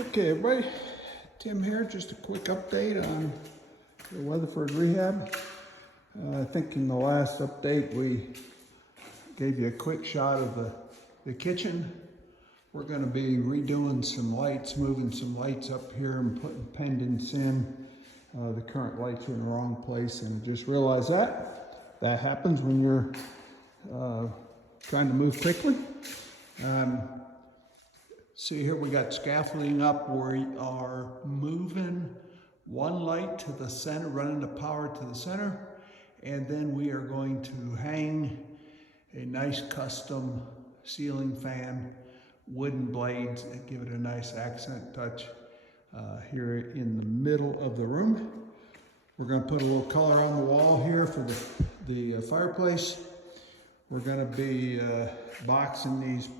Okay, everybody, Tim here. Just a quick update on the Weatherford Rehab. I think in the last update we gave you a quick shot of the kitchen. We're going to be redoing some lights, moving some lights up here and putting pendants in. The current lights are in the wrong place, and just realize that happens when you're trying to move quickly. See here, we got scaffolding up. We are moving one light to the center, running the power to the center, and then we are going to hang a nice custom ceiling fan, wooden blades, and give it a nice accent touch here in the middle of the room. We're going to put a little color on the wall here for the fireplace. We're going to be boxing these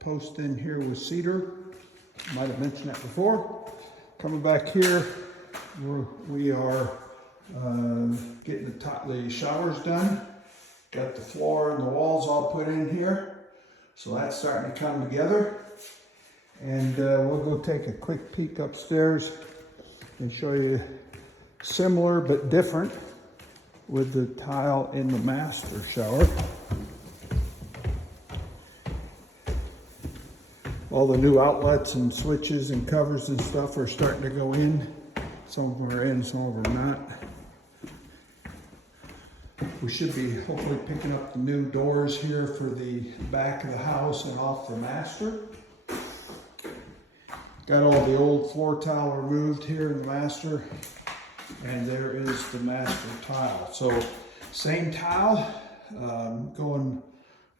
posts in here with cedar. Might have mentioned that before. Coming back here, we are getting the showers done. Got the floor and the walls all put in here. So that's starting to come together. And we'll go take a quick peek upstairs and show you similar but different with the tile in the master shower. All the new outlets and switches and covers and stuff are starting to go in. Some of them are in, some of them are not. We should be hopefully picking up the new doors here for the back of the house and off the master. Got all the old floor tile removed here in the master, and there is the master tile. So same tile, going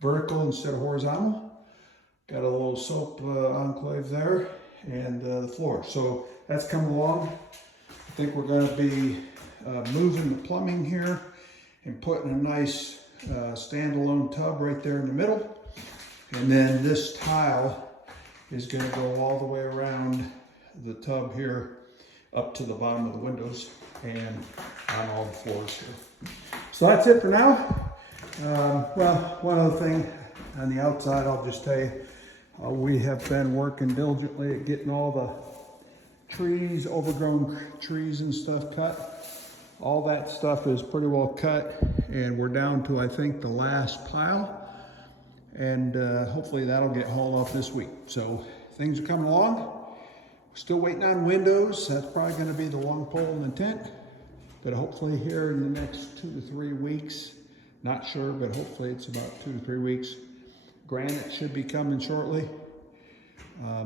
vertical instead of horizontal. Got a little soap enclave there, and the floor. So that's coming along. I think we're going to be moving the plumbing here and putting a nice standalone tub right there in the middle. And then this tile is going to go all the way around the tub here up to the bottom of the windows and on all the floors here. So that's it for now. Well, one other thing on the outside, I'll just tell you, we have been working diligently at getting all the trees, overgrown trees and stuff cut. All that stuff is pretty well cut, and we're down to, I think, the last pile. And hopefully that'll get hauled off this week. So things are coming along. Still waiting on windows. That's probably going to be the long pole in the tent. But hopefully here in the next 2 to 3 weeks, not sure, but hopefully it's about 2 to 3 weeks. Granite should be coming shortly,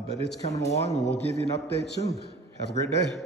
but it's coming along, and we'll give you an update soon. Have a great day.